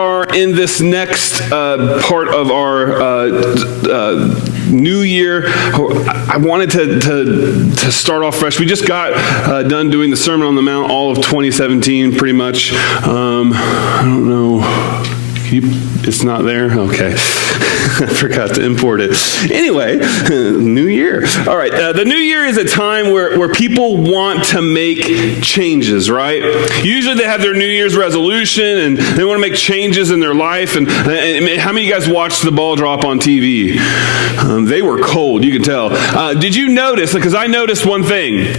are in this next part of our new year. I wanted to start off fresh. We just got done doing the Sermon on the Mount all of 2017, pretty much. I don't know. It's not there? Okay. I forgot to import it. Anyway, new year. All right. The new year is a time where people want to make changes, right? Usually they have their New Year's resolution and they want to make changes in their life. And how many of you guys watched the ball drop on TV? They were cold, you can tell. Did you notice, because I noticed one thing.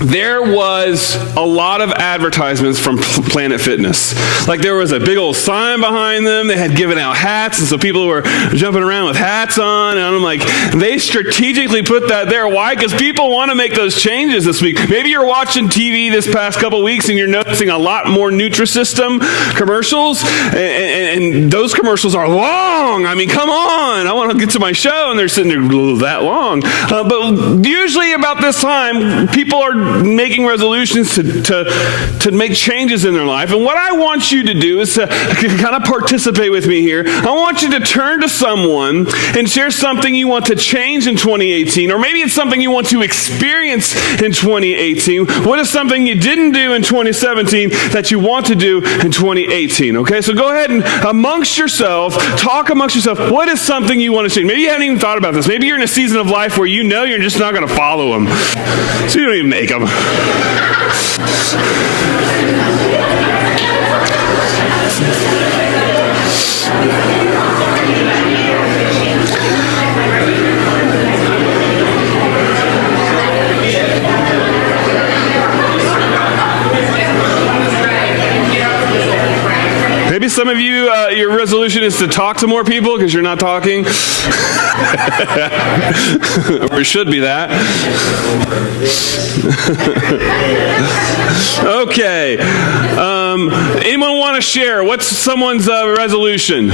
There was a lot of advertisements from Planet Fitness. Like there was a big old sign behind them. They had given out hats, and so people were jumping around with hats on. And I'm like, they strategically put that there. Why? Because people want to make those changes this week. Maybe you're watching TV this past couple of weeks and you're noticing a lot more Nutrisystem commercials. And those commercials are long. I mean, come on. I want to get to my show, and they're sitting there that long. But usually about this time, people are making resolutions to make changes in their life. And what I want you to do is to kind of participate with me here. I want you to turn to someone and share something you want to change in 2018, or maybe it's something you want to experience in 2018. What is something you didn't do in 2017 that you want to do in 2018? Okay, so go ahead and talk amongst yourself. What is something you want to change? Maybe you haven't even thought about this. Maybe you're in a season of life where you know you're just not going to follow them. So you don't even make them. Maybe some of you, your resolution is to talk to more people because you're not talking. Or it should be that. Okay. Anyone want to share? What's someone's resolution?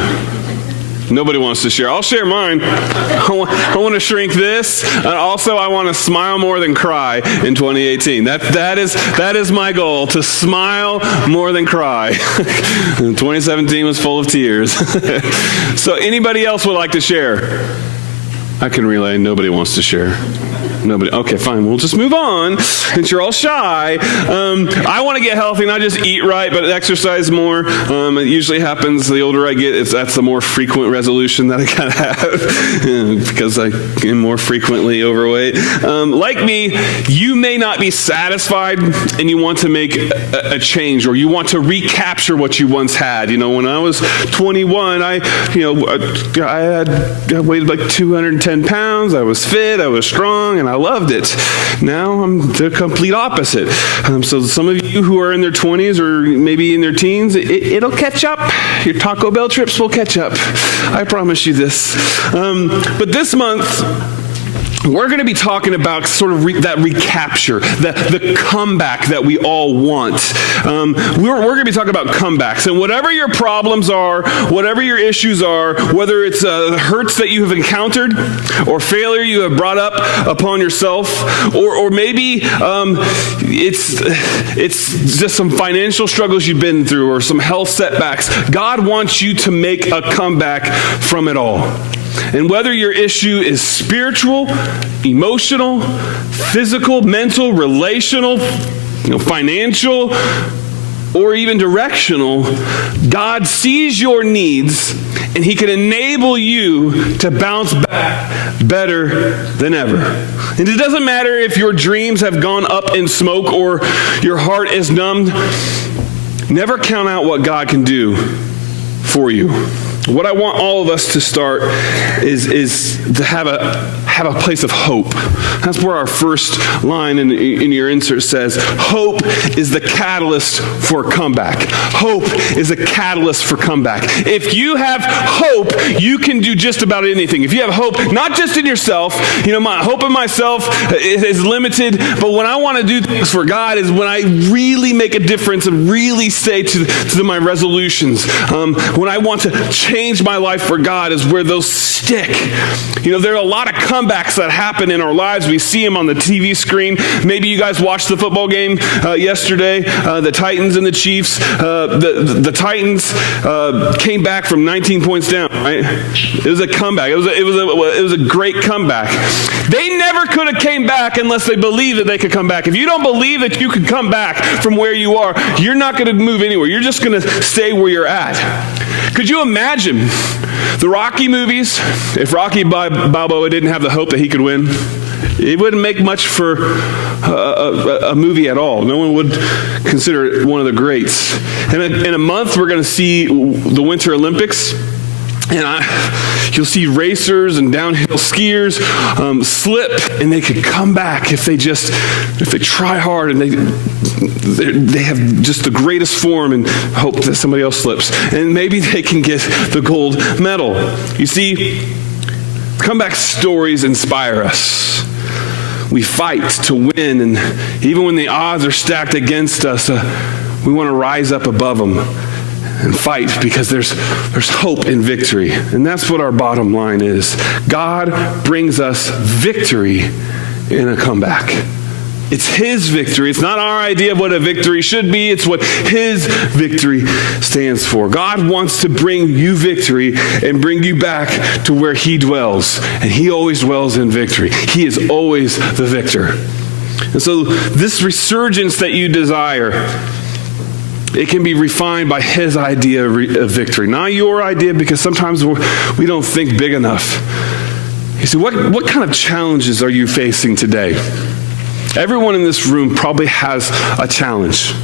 Nobody wants to share. I'll share mine. I want to shrink this. And also, I want to smile more than cry in 2018. That is my goal, to smile more than cry. 2017 was full of tears. So anybody else would like to share? I can relay. Nobody wants to share. Nobody. Okay, fine. We'll just move on since you're all shy. I want to get healthy, not just eat right, but exercise more. It usually happens the older I get. That's the more frequent resolution that I kind of have because I am more frequently overweight. Like me, you may not be satisfied and you want to make a change, or you want to recapture what you once had. You know, when I was 21, I weighed like 210 pounds. I was fit. I was strong, and I loved it. Now I'm the complete opposite. So some of you who are in their 20s or maybe in their teens, it'll catch up. Your Taco Bell trips will catch up. I promise you this. But this month, we're going to be talking about sort of that recapture, the comeback that we all want. We're going to be talking about comebacks. And whatever your problems are, whatever your issues are, whether it's hurts that you have encountered or failure you have brought up upon yourself, or maybe it's just some financial struggles you've been through or some health setbacks, God wants you to make a comeback from it all. And whether your issue is spiritual, emotional, physical, mental, relational, financial, or even directional, God sees your needs and He can enable you to bounce back better than ever. And it doesn't matter if your dreams have gone up in smoke or your heart is numbed. Never count out what God can do for you. What I want all of us to start is to have a place of hope. That's where our first line in your insert says, hope is the catalyst for comeback. Hope is a catalyst for comeback. If you have hope, you can do just about anything. If you have hope, not just in yourself, my hope in myself is limited, but when I want to do things for God is when I really make a difference and really say to my resolutions. When I want to change my life for God is where those stick. There are a lot of comebacks comebacks that happen in our lives. We see them on the TV screen. Maybe you guys watched the football game yesterday, the Titans and the Chiefs. The Titans came back from 19 points down, right? It was a comeback. It was a great comeback. They never could have came back unless they believed that they could come back. If you don't believe that you could come back from where you are, you're not going to move anywhere. You're just going to stay where you're at. Could you imagine the Rocky movies if Rocky Balboa didn't have the hope that he could win? It wouldn't make much for a movie at all. No one would consider it one of the greats. In a month, we're going to see the Winter Olympics. And you'll see racers and downhill skiers slip, and they could come back if they try hard and they have just the greatest form and hope that somebody else slips. And maybe they can get the gold medal. You see, comeback stories inspire us. We fight to win, and even when the odds are stacked against us, we want to rise up above them and fight because there's hope in victory. And that's what our bottom line is. God brings us victory in a comeback. It's His victory. It's not our idea of what a victory should be. It's what His victory stands for. God wants to bring you victory and bring you back to where He dwells. And He always dwells in victory. He is always the victor. And so this resurgence that you desire, it can be refined by His idea of victory. Not your idea, because sometimes we don't think big enough. You see, what kind of challenges are you facing today? Everyone in this room probably has a challenge.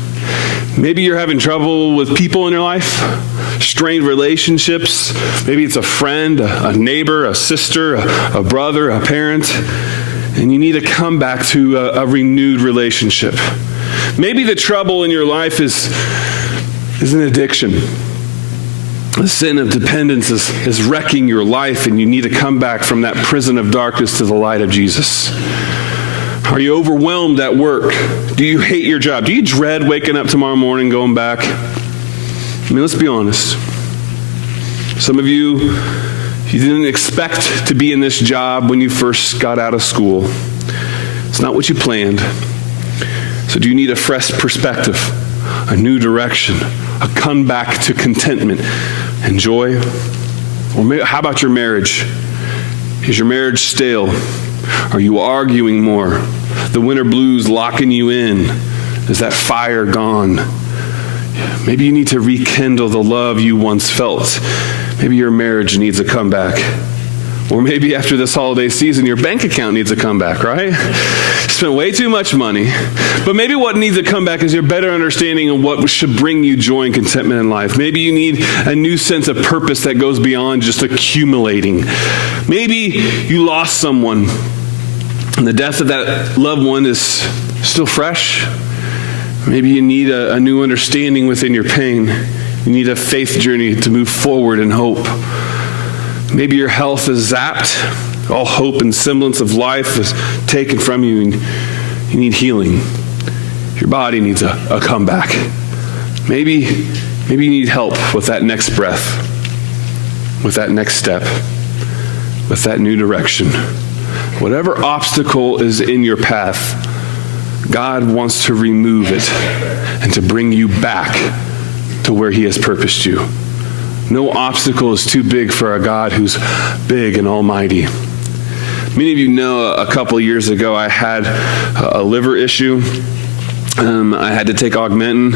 Maybe you're having trouble with people in your life, strained relationships. Maybe it's a friend, a neighbor, a sister, a brother, a parent, and you need to come back to a renewed relationship. Maybe the trouble in your life is an addiction. The sin of dependence is wrecking your life, and you need to come back from that prison of darkness to the light of Jesus. Are you overwhelmed at work? Do you hate your job? Do you dread waking up tomorrow morning, going back? I mean, let's be honest. Some of you didn't expect to be in this job when you first got out of school. It's not what you planned. So do you need a fresh perspective, a new direction, a comeback to contentment and joy? Or maybe, how about your marriage? Is your marriage stale? Are you arguing more? The winter blues locking you in? Is that fire gone? Maybe you need to rekindle the love you once felt. Maybe your marriage needs a comeback. Or maybe after this holiday season, your bank account needs a comeback, right? Spent way too much money. But maybe what needs a comeback is your better understanding of what should bring you joy and contentment in life. Maybe you need a new sense of purpose that goes beyond just accumulating. Maybe you lost someone, and the death of that loved one is still fresh. Maybe you need a new understanding within your pain. You need a faith journey to move forward in hope. Maybe your health is zapped. All hope and semblance of life is taken from you, and you need healing. Your body needs a comeback. Maybe you need help with that next breath, with that next step, with that new direction. Whatever obstacle is in your path, God wants to remove it and to bring you back to where He has purposed you. No obstacle is too big for a God who's big and almighty. Many of you know a couple of years ago I had a liver issue. I had to take Augmentin,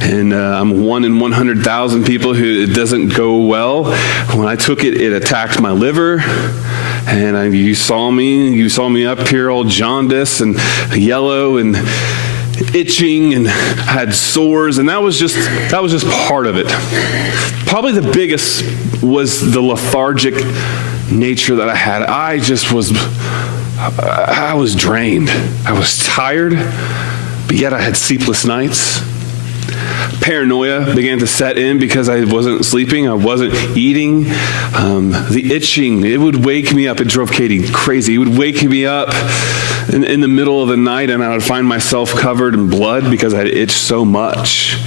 and I'm 1 in 100,000 people who it doesn't go well. When I took it, it attacked my liver, and you saw me up here all jaundice and yellow and itching, and I had sores, and that was just part of it. Probably the biggest was the lethargic nature that I had. I was drained. I was tired, but yet I had sleepless nights. Paranoia began to set in because I wasn't sleeping, I wasn't eating. The itching, it would wake me up. It drove Katie crazy. It would wake me up in the middle of the night, and I would find myself covered in blood because I had itched so much.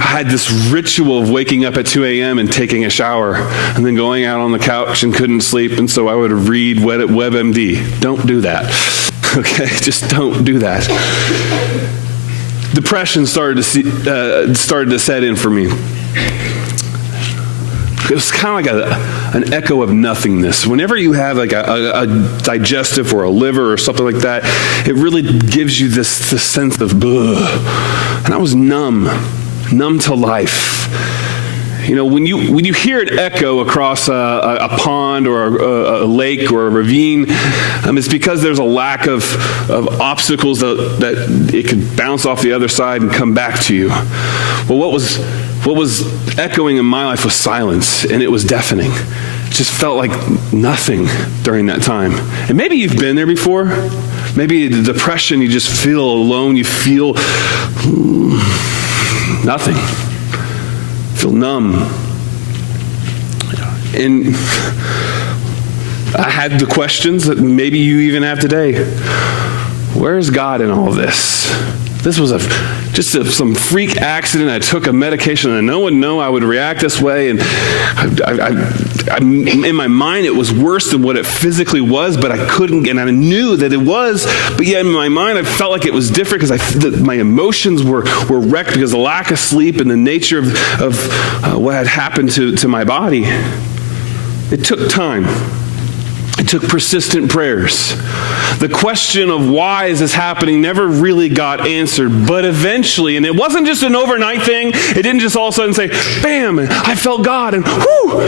I had this ritual of waking up at 2 a.m. and taking a shower and then going out on the couch and couldn't sleep, and so I would read WebMD. Don't do that. Okay, just don't do that. Depression started to set in for me. It was kind of like an echo of nothingness. Whenever you have like a digestive or a liver or something like that, it really gives you this sense of bleh. And I was numb to life. You know, when you hear it echo across a pond or a lake or a ravine, it's because there's a lack of obstacles that it could bounce off the other side and come back to you. Well, what was echoing in my life was silence, and it was deafening. It just felt like nothing during that time. And maybe you've been there before. Maybe the depression, you just feel alone. You feel nothing. Feel numb. And I had the questions that maybe you even have today. Where's God in all this? This was some freak accident. I took a medication and no one knew I would react this way. And in my mind, it was worse than what it physically was, but I couldn't, and I knew that it was, but yet in my mind, I felt like it was different because my emotions were wrecked because of the lack of sleep and the nature of what had happened to my body. It took time. It took persistent prayers. The question of why is this happening never really got answered, but eventually, and it wasn't just an overnight thing, it didn't just all of a sudden say, bam, I felt God, and whoo!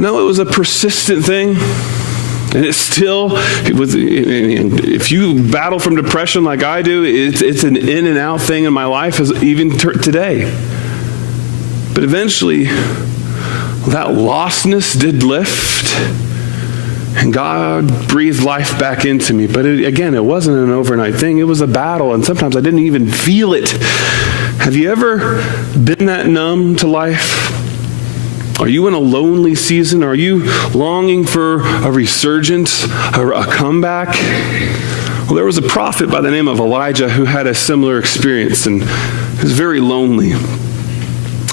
No, it was a persistent thing. And it was, if you battle from depression like I do, it's an in and out thing in my life, even today. But eventually, that lostness did lift. And God breathed life back into me. But again, it wasn't an overnight thing. It was a battle, and sometimes I didn't even feel it. Have you ever been that numb to life? Are you in a lonely season? Are you longing for a resurgence, a comeback? Well, there was a prophet by the name of Elijah who had a similar experience, and he was very lonely.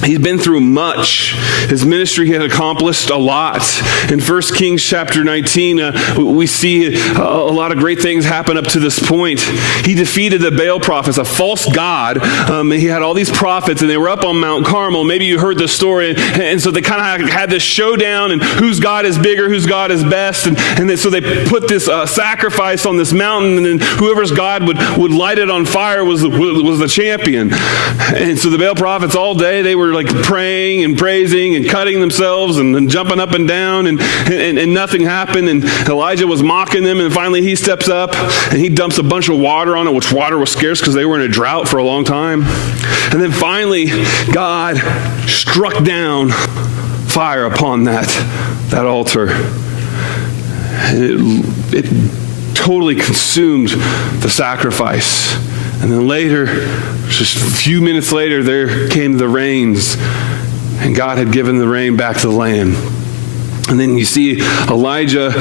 He'd been through much. His ministry had accomplished a lot. In 1 Kings chapter 19, we see a lot of great things happen up to this point. He defeated the Baal prophets, a false god. He had all these prophets, and they were up on Mount Carmel. Maybe you heard the story. And so they kind of had this showdown, and whose God is bigger, whose God is best. So they put this sacrifice on this mountain, and then whoever's God would light it on fire was the champion. And so the Baal prophets all day, they were like praying and praising and cutting themselves and jumping up and down, and nothing happened. And Elijah was mocking them, and finally he steps up and he dumps a bunch of water on it, which water was scarce because they were in a drought for a long time. And then finally God struck down fire upon that altar. And it totally consumed the sacrifice. And then later, just a few minutes later, there came the rains, and God had given the rain back to the land. And then you see Elijah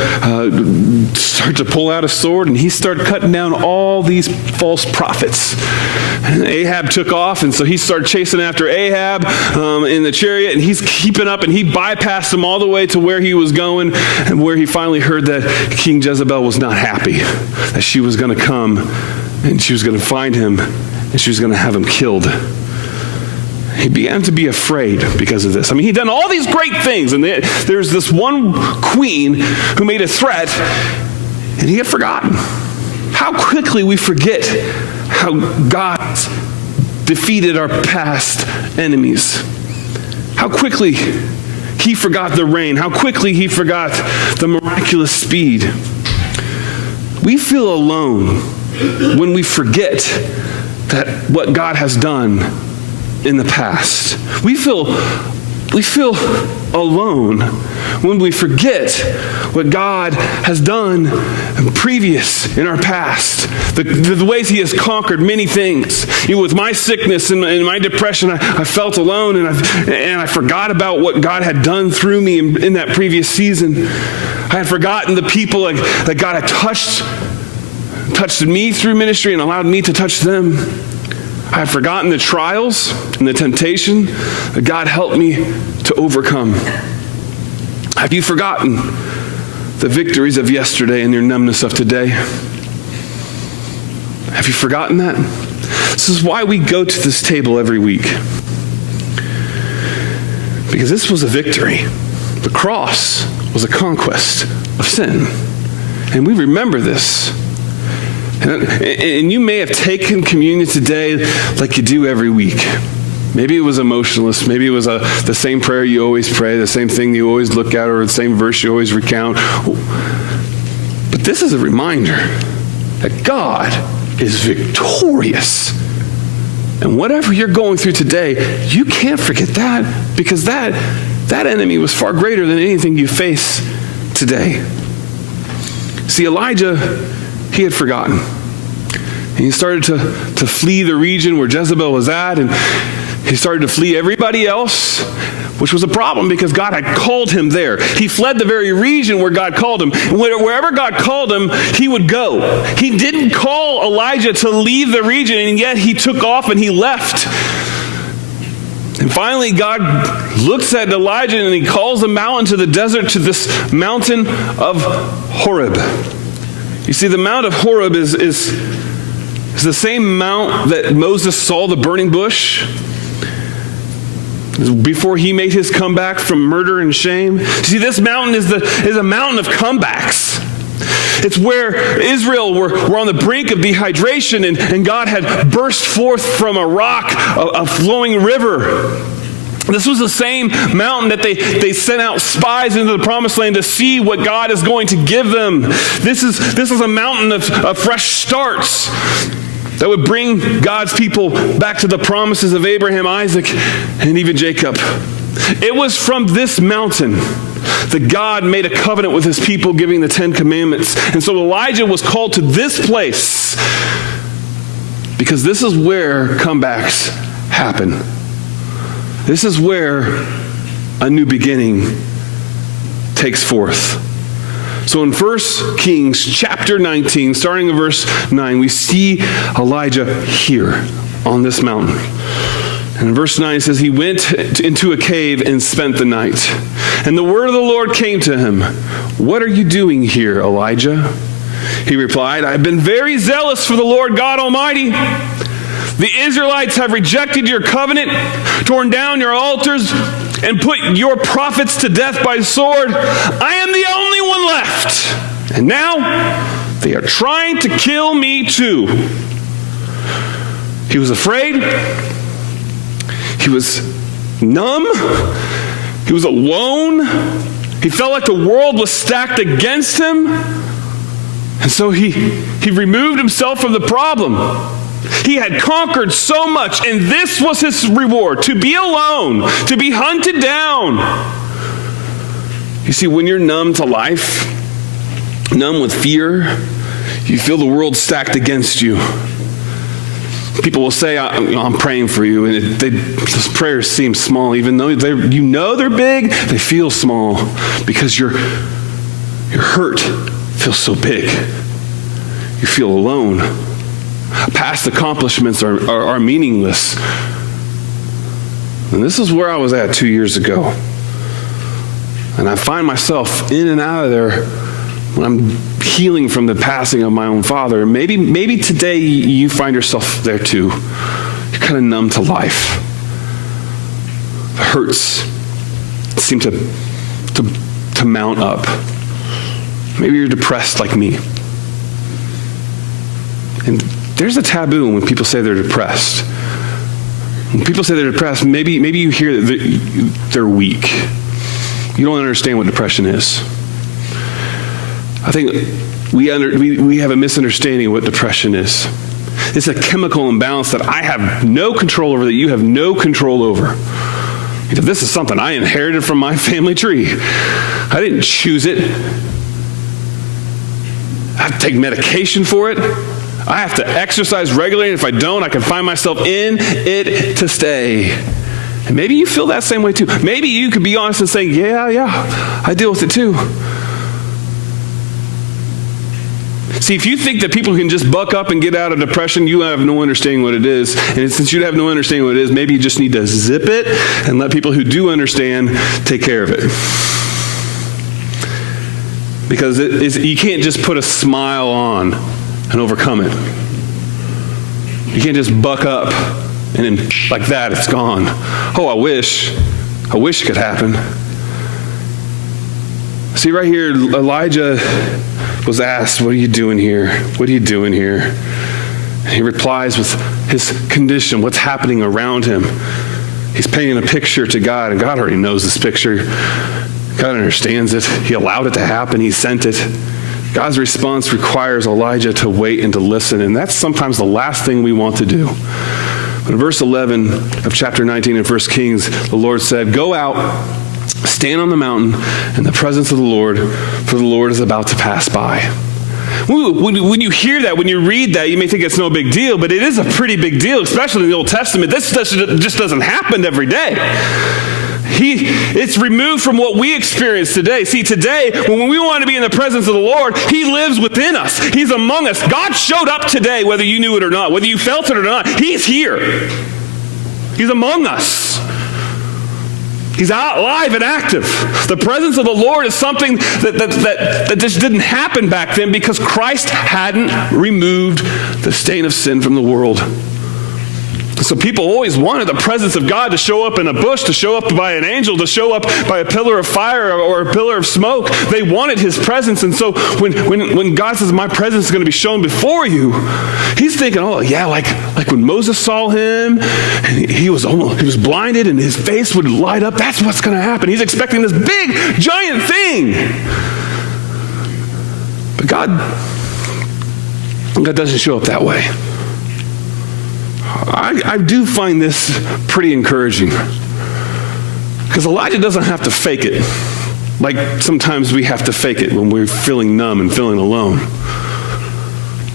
start to pull out a sword, and he started cutting down all these false prophets. And Ahab took off, and so he started chasing after Ahab in the chariot, and he's keeping up, and he bypassed him all the way to where he was going, and where he finally heard that King Jezebel was not happy, that she was going to come, and she was going to find him, and she was going to have him killed. He began to be afraid because of this. I mean, he'd done all these great things, and there's this one queen who made a threat, and he had forgotten. How quickly we forget how God defeated our past enemies. How quickly he forgot the rain. How quickly he forgot the miraculous speed. We feel alone when we forget that what God has done in the past. We feel alone when we forget what God has done in our past. The ways he has conquered many things. With my sickness and my depression, I felt alone, and I forgot about what God had done through me in that previous season. I had forgotten the people that God had touched me through ministry and allowed me to touch them. I've forgotten the trials and the temptation that God helped me to overcome. Have you forgotten the victories of yesterday and your numbness of today? Have you forgotten that? This is why we go to this table every week. Because this was a victory. The cross was a conquest of sin. And we remember this. And you may have taken communion today like you do every week. Maybe it was emotionless. Maybe it was the same prayer you always pray, the same thing you always look at, or the same verse you always recount. But this is a reminder that God is victorious. And whatever you're going through today, you can't forget that, because that enemy was far greater than anything you face today. See, Elijah, he had forgotten. And he started to flee the region where Jezebel was at, and he started to flee everybody else, which was a problem because God had called him there. He fled the very region where God called him. And wherever God called him, he would go. He didn't call Elijah to leave the region, and yet he took off and he left. And finally, God looks at Elijah and he calls him out into the desert to this mountain of Horeb. You see, the Mount of Horeb is the same mount that Moses saw the burning bush before he made his comeback from murder and shame. See, this mountain is a mountain of comebacks. It's where Israel were on the brink of dehydration, and God had burst forth from a rock, a flowing river. This was the same mountain that they sent out spies into the promised land to see what God is going to give them. This is a mountain of fresh starts that would bring God's people back to the promises of Abraham, Isaac, and even Jacob. It was from this mountain that God made a covenant with his people, giving the 10 Commandments. And so Elijah was called to this place because this is where comebacks happen. This is where a new beginning takes forth. So in 1 Kings chapter 19, starting in verse 9, we see Elijah here on this mountain. And in verse 9 it says, he went into a cave and spent the night. And the word of the Lord came to him, "What are you doing here, Elijah?" He replied, "I've been very zealous for the Lord God Almighty. The Israelites have rejected your covenant, torn down your altars, and put your prophets to death by sword. I am the only one left. And now they are trying to kill me too." He was afraid. He was numb. He was alone. He felt like the world was stacked against him. And so he removed himself from the problem. He had conquered so much, and this was his reward: to be alone, to be hunted down. You see, when you're numb to life, numb with fear, you feel the world stacked against you. People will say, I'm praying for you, and those prayers seem small, even though they're big, they feel small because your hurt feels so big. You feel alone. Past accomplishments are meaningless. And this is where I was at 2 years ago. And I find myself in and out of there when I'm healing from the passing of my own father. Maybe today you find yourself there too. You're kind of numb to life. The hurts seem to mount up. Maybe you're depressed like me. And there's a taboo when people say they're depressed. When people say they're depressed, maybe you hear that they're weak. You don't understand what depression is. I think we have a misunderstanding of what depression is. It's a chemical imbalance that I have no control over, that you have no control over. This is something I inherited from my family tree. I didn't choose it. I have to take medication for it. I have to exercise regularly, and if I don't, I can find myself in it to stay. And maybe you feel that same way too. Maybe you could be honest and say, yeah, I deal with it too. See, if you think that people can just buck up and get out of depression, you have no understanding what it is. And since you have no understanding what it is, maybe you just need to zip it and let people who do understand take care of it. Because you can't just put a smile on and overcome it. You can't just buck up and then like that, it's gone. Oh, I wish it could happen. See, right here, Elijah was asked, what are you doing here? What are you doing here? And he replies with his condition, what's happening around him. He's painting a picture to God, and God already knows this picture. God understands it. He allowed it to happen. He sent it. God's response requires Elijah to wait and to listen, and that's sometimes the last thing we want to do. But in verse 11 of chapter 19 of 1 Kings, the Lord said, go out, stand on the mountain in the presence of the Lord, for the Lord is about to pass by. When you hear that, when you read that, you may think it's no big deal, but it is a pretty big deal, especially in the Old Testament. This just doesn't happen every day. It's removed from what we experience today. See, today, when we want to be in the presence of the Lord, He lives within us. He's among us. God showed up today, whether you knew it or not, whether you felt it or not. He's here. He's among us. He's out, alive and active. The presence of the Lord is something that just didn't happen back then because Christ hadn't removed the stain of sin from the world. So people always wanted the presence of God to show up in a bush, to show up by an angel, to show up by a pillar of fire or a pillar of smoke. They wanted His presence. And so when God says, my presence is going to be shown before you, He's thinking, oh yeah, like when Moses saw Him, and he was blinded and his face would light up. That's what's going to happen. He's expecting this big, giant thing. But God doesn't show up that way. I do find this pretty encouraging because Elijah doesn't have to fake it like sometimes we have to fake it when we're feeling numb and feeling alone.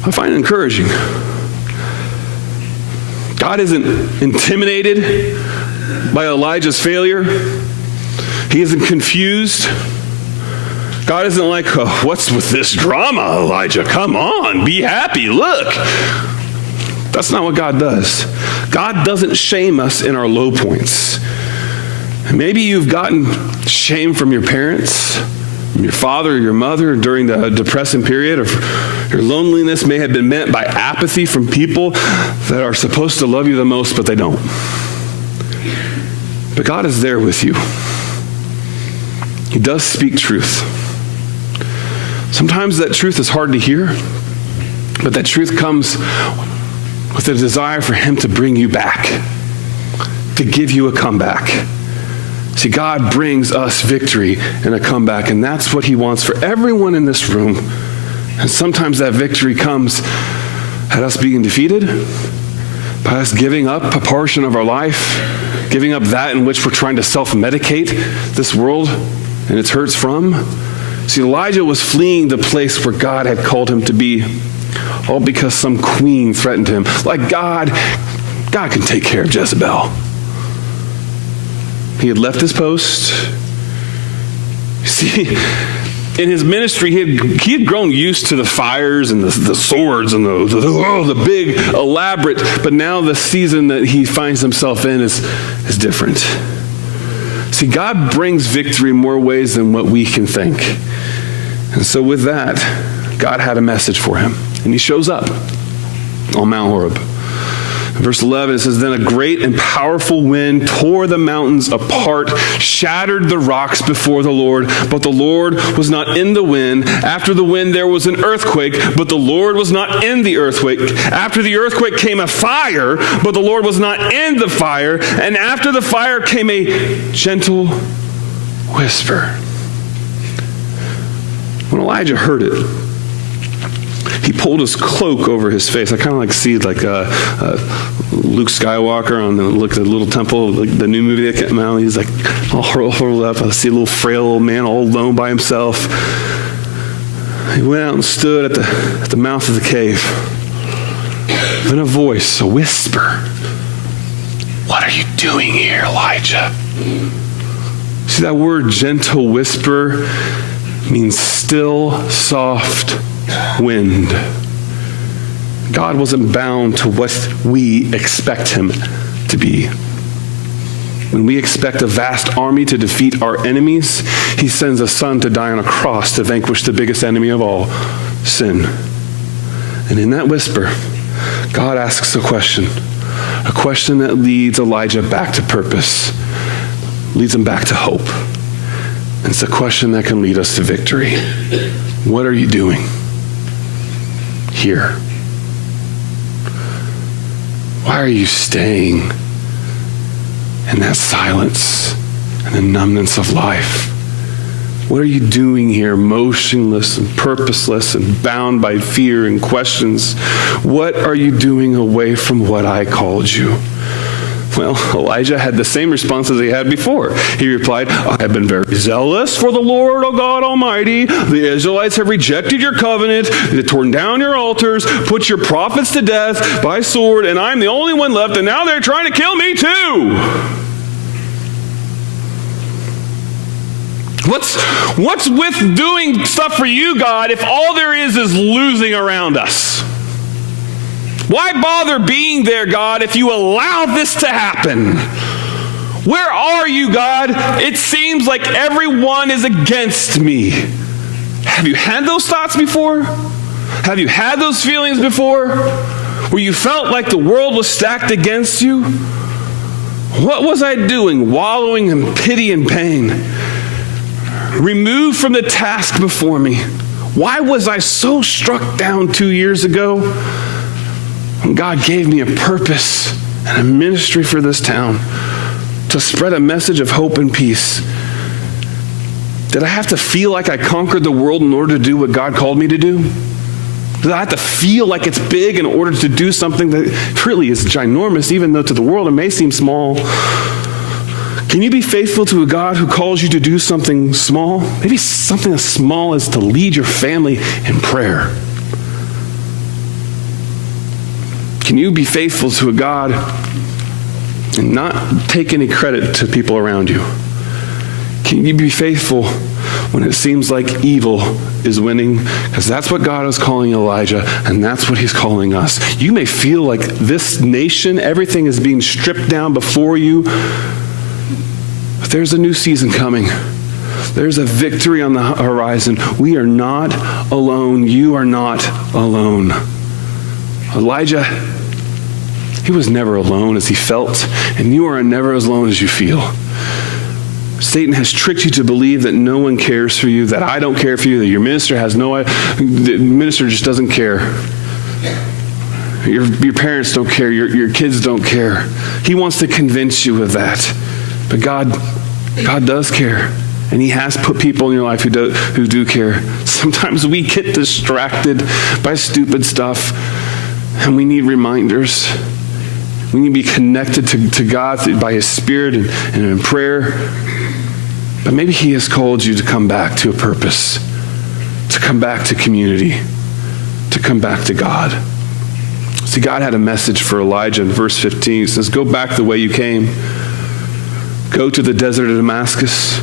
I find it encouraging. God isn't intimidated by Elijah's failure. He isn't confused. God isn't like, oh, what's with this drama, Elijah? Come on, be happy, look. That's not what God does. God doesn't shame us in our low points. Maybe you've gotten shame from your parents, from your father or your mother during the depressing period, or your loneliness may have been met by apathy from people that are supposed to love you the most, but they don't. But God is there with you. He does speak truth. Sometimes that truth is hard to hear, but that truth comes with a desire for Him to bring you back, to give you a comeback. See, God brings us victory and a comeback, and that's what He wants for everyone in this room. And sometimes that victory comes at us being defeated, by us giving up a portion of our life, giving up that in which we're trying to self-medicate this world and its hurts from. See, Elijah was fleeing the place where God had called him to be, all because some queen threatened him. Like God can take care of Jezebel. He had left his post. See, in his ministry, he had grown used to the fires and the swords and the big, elaborate, but now the season that he finds himself in is different. See, God brings victory in more ways than what we can think. And so with that, God had a message for him. And He shows up on Mount Horeb. In verse 11, it says, then a great and powerful wind tore the mountains apart, shattered the rocks before the Lord, but the Lord was not in the wind. After the wind, there was an earthquake, but the Lord was not in the earthquake. After the earthquake came a fire, but the Lord was not in the fire. And after the fire came a gentle whisper. When Elijah heard it, he pulled his cloak over his face. I kind of like see like Luke Skywalker on the little temple, like the new movie that came out. He's like all rolled up. I see a little frail old man all alone by himself. He went out and stood at the mouth of the cave. Then a voice, a whisper. What are you doing here, Elijah? See, that word gentle whisper means still, soft, wind. God wasn't bound to what we expect him to be. When we expect a vast army to defeat our enemies, he sends a son to die on a cross to vanquish the biggest enemy of all, sin. And in that whisper, God asks a question that leads Elijah back to purpose, leads him back to hope. And it's a question that can lead us to victory. What are you doing here? Why are you staying in that silence and the numbness of life? What are you doing here, motionless and purposeless and bound by fear and questions? What are you doing away from what I called you? Well, Elijah had the same response as he had before. He replied, I have been very zealous for the Lord, O God Almighty. The Israelites have rejected your covenant, they torn down your altars, put your prophets to death by sword, and I'm the only one left, and now they're trying to kill me too. What's with doing stuff for you, God, if all there is losing around us? Why bother being there, God, if you allow this to happen? Where are you, God? It seems like everyone is against me. Have you had those thoughts before? Have you had those feelings before? Where you felt like the world was stacked against you? What was I doing, wallowing in pity and pain? Removed from the task before me. Why was I so struck down 2 years ago? When God gave me a purpose and a ministry for this town to spread a message of hope and peace. Did I have to feel like I conquered the world in order to do what God called me to do? Did I have to feel like it's big in order to do something that really is ginormous, even though to the world it may seem small? Can you be faithful to a God who calls you to do something small? Maybe something as small as to lead your family in prayer. Can you be faithful to a God and not take any credit to people around you? Can you be faithful when it seems like evil is winning? Because that's what God is calling Elijah, and that's what he's calling us. You may feel like this nation, everything is being stripped down before you, but there's a new season coming. There's a victory on the horizon. We are not alone. You are not alone. Elijah, he was never alone as he felt, and you are never as alone as you feel. Satan has tricked you to believe that no one cares for you, that I don't care for you, that your minister the minister just doesn't care. Your parents don't care, your kids don't care. He wants to convince you of that. But God does care. And he has put people in your life who do care. Sometimes we get distracted by stupid stuff, and we need reminders. We need to be connected to God by his Spirit and in prayer. But maybe he has called you to come back to a purpose, to come back to community, to come back to God. See, God had a message for Elijah in verse 15. It says, go back the way you came. Go to the desert of Damascus.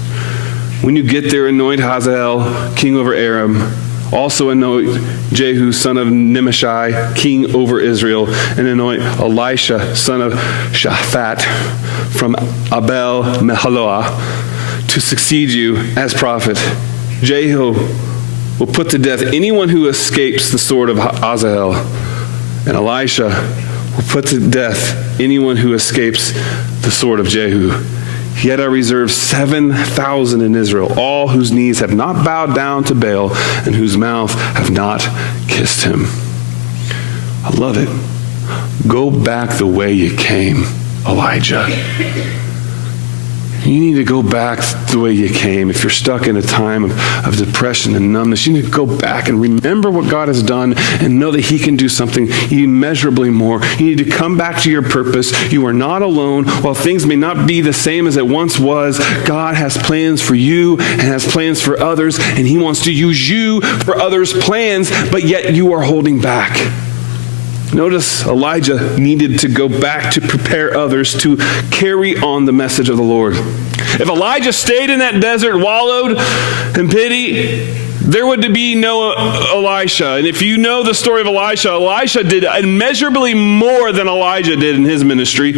When you get there, anoint Hazael, king over Aram. Also anoint Jehu, son of Nimshi, king over Israel, and anoint Elisha, son of Shaphat, from Abel Meholah, to succeed you as prophet. Jehu will put to death anyone who escapes the sword of Hazael, and Elisha will put to death anyone who escapes the sword of Jehu. Yet I reserve 7,000 in Israel, all whose knees have not bowed down to Baal and whose mouth have not kissed him. I love it. Go back the way you came, Elijah. You need to go back the way you came. If you're stuck in a time of depression and numbness, you need to go back and remember what God has done and know that he can do something immeasurably more. You need to come back to your purpose. You are not alone. While things may not be the same as it once was, God has plans for you and has plans for others, and he wants to use you for others' plans, but yet you are holding back. Notice Elijah needed to go back to prepare others to carry on the message of the Lord. If Elijah stayed in that desert, wallowed in pity, there would be no Elisha. And if you know the story of Elisha did immeasurably more than Elijah did in his ministry.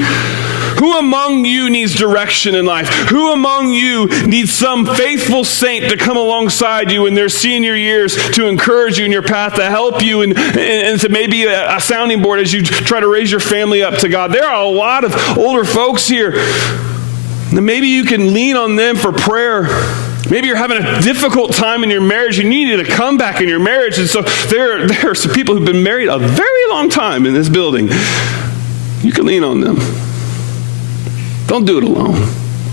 Who among you needs direction in life? Who among you needs some faithful saint to come alongside you in their senior years to encourage you in your path, to help you and to maybe a sounding board as you try to raise your family up to God? There are a lot of older folks here. And maybe you can lean on them for prayer. Maybe you're having a difficult time in your marriage and you need to come back in your marriage. And so there are some people who've been married a very long time in this building. You can lean on them. Don't do it alone.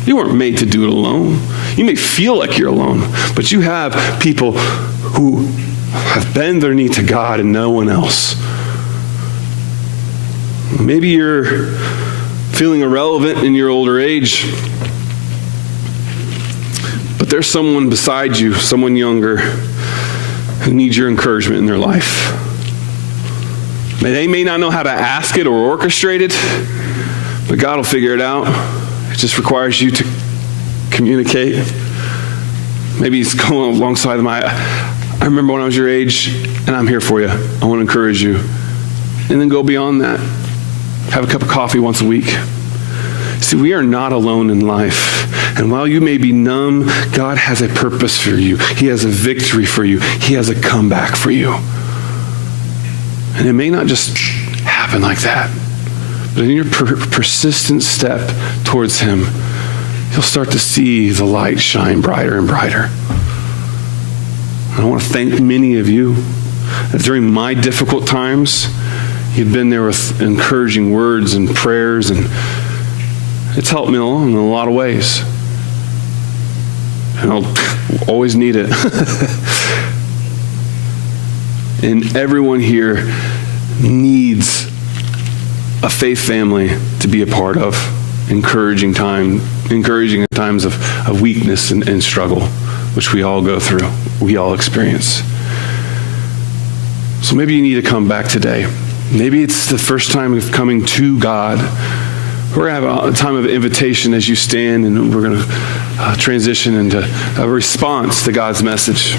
You weren't made to do it alone. You may feel like you're alone, but you have people who have bent their knee to God and no one else. Maybe you're feeling irrelevant in your older age, but there's someone beside you, someone younger, who needs your encouragement in their life. They may not know how to ask it or orchestrate it, but God will figure it out. It just requires you to communicate. Maybe He's going alongside them. I remember when I was your age, and I'm here for you. I want to encourage you. And then go beyond that. Have a cup of coffee once a week. See, we are not alone in life. And while you may be numb, God has a purpose for you. He has a victory for you. He has a comeback for you. And it may not just happen like that. But in your persistent step towards Him, you'll start to see the light shine brighter and brighter. And I want to thank many of you that during my difficult times, you've been there with encouraging words and prayers, and it's helped me along in a lot of ways. And I'll always need it. And everyone here needs a faith family to be a part of, encouraging in times of weakness and struggle, which we all go through, we all experience. So maybe you need to come back today. Maybe it's the first time of coming to God. We're going to have a time of invitation as you stand, and we're going to transition into a response to God's message.